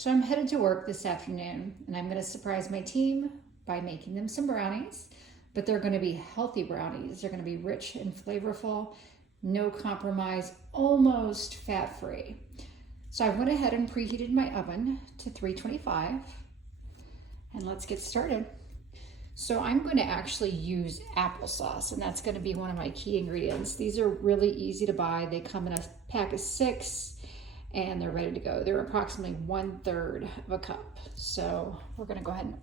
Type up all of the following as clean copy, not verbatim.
So I'm headed to work this afternoon and I'm going to surprise my team by making them some brownies, but they're going to be healthy brownies. They're going to be rich and flavorful, no compromise, almost fat-free. So I went ahead and preheated my oven to 325 and let's get started. So I'm going to actually use applesauce, and that's going to be one of my key ingredients. These are really easy to buy. They come in a pack of 6 and they're ready to go. They're approximately 1/3 of a cup. So we're going to go ahead and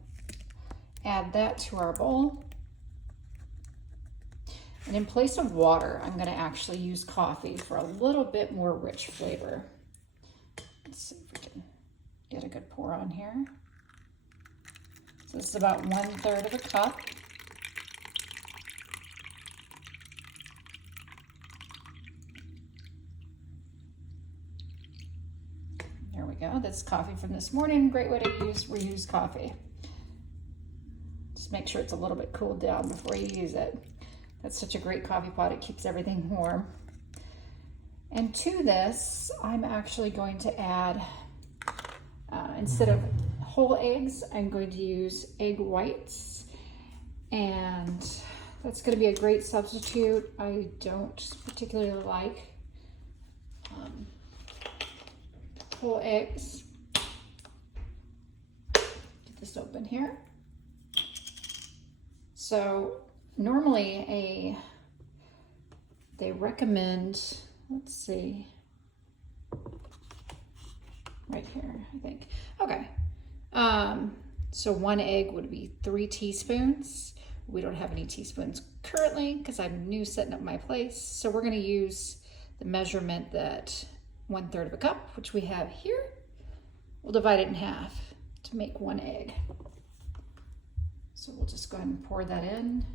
add that to our bowl. And in place of water, I'm going to actually use coffee for a little bit more rich flavor. Let's see if we can get a good pour on here. So this is about 1/3 of a cup. There we go. That's coffee from this morning. Great way to reuse coffee. Just make sure it's a little bit cooled down before you use it. That's such a great coffee pot. It keeps everything warm. And to this, I'm actually going to add, instead of whole eggs, I'm going to use egg whites. And that's going to be a great substitute. I don't particularly like whole eggs. Get this open here. So normally they recommend, let's see, right here, I think. Okay. So 1 egg would be 3 teaspoons. We don't have any teaspoons currently because I'm new setting up my place. So we're going to use the measurement that 1/3 of a cup, which we have here. We'll divide it in half to make 1 egg. So we'll just go ahead and pour that in.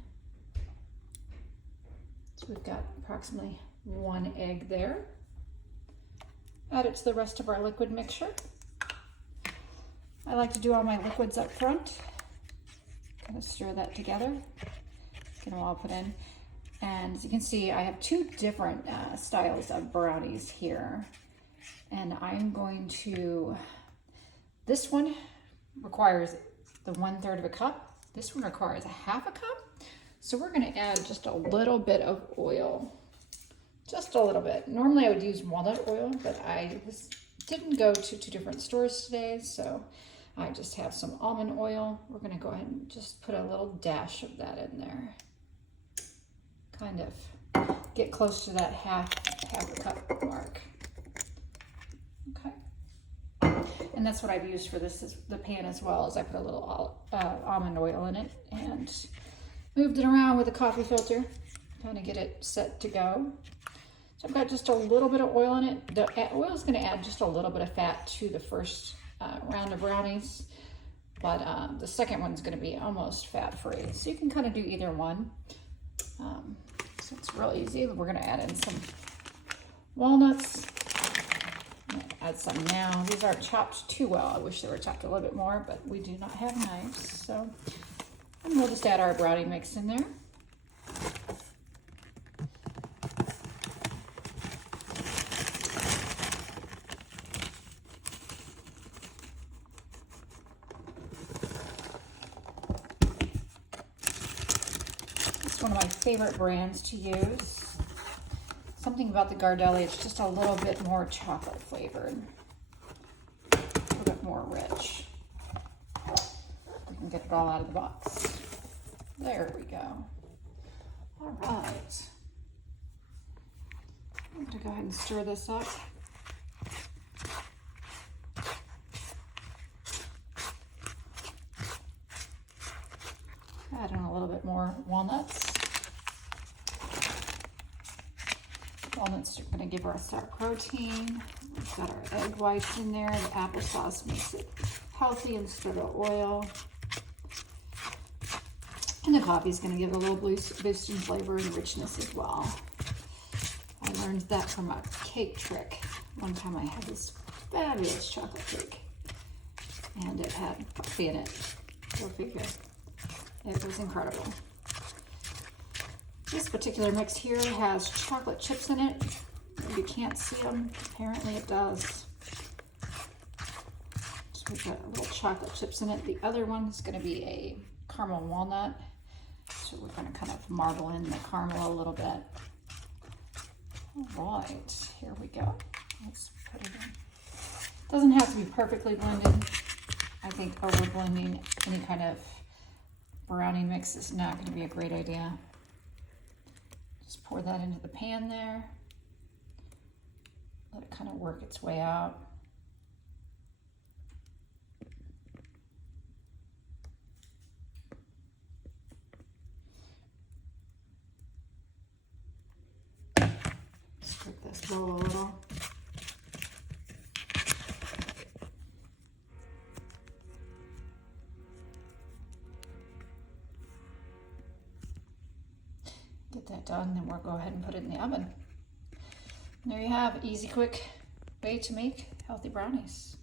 So we've got approximately 1 egg there. Add it to the rest of our liquid mixture. I like to do all my liquids up front. Kind of stir that together. Get them all put in. And as you can see, I have 2 different styles of brownies here. And I'm going to, this one requires the 1/3 of a cup. This one requires a 1/2 a cup. So we're going to add just a little bit of oil. Just a little bit. Normally I would use walnut oil, but I didn't go to 2 different stores today, so I just have some almond oil. We're going to go ahead and just put a little dash of that in there. Kind of get close to that half a cup mark. Okay. And that's what I've used for this, is the pan as well, as I put a little almond oil in it and moved it around with a coffee filter, kind of get it set to go. So I've got just a little bit of oil in it. The oil is going to add just a little bit of fat to the first round of brownies, but the second one's going to be almost fat-free. So you can kind of do either one. So it's real easy. We're going to add in some walnuts. I'm going to add some now. These aren't chopped too well. I wish they were chopped a little bit more, but we do not have knives. So, and we'll just add our brownie mix in there. One of my favorite brands to use. Something about the Gardelli, it's just a little bit more chocolate flavored, a little bit more rich. We can get it all out of the box. There we go. All right. I'm going to go ahead and stir this up. Add in a little bit more walnuts. Walnuts are going to give us our protein. We've got our egg whites in there. The applesauce makes it healthy instead of oil. And the coffee is going to give it a little boost in flavor and richness as well. I learned that from a cake trick. One time I had this fabulous chocolate cake, and it had coffee in it. Go figure. It was incredible. This particular mix here has chocolate chips in it. You can't see them. Apparently it does. There's a little chocolate chips in it. The other one is going to be a caramel walnut. So we're going to kind of marble in the caramel a little bit. All right, here we go. Let's put it in. Doesn't have to be perfectly blended. I think over blending any kind of brownie mix is not going to be a great idea. Just pour that into the pan there. Let it kind of work its way out. Scoop this bowl a little. Get that done, then we'll go ahead and put it in the oven. And there you have, easy, quick way to make healthy brownies.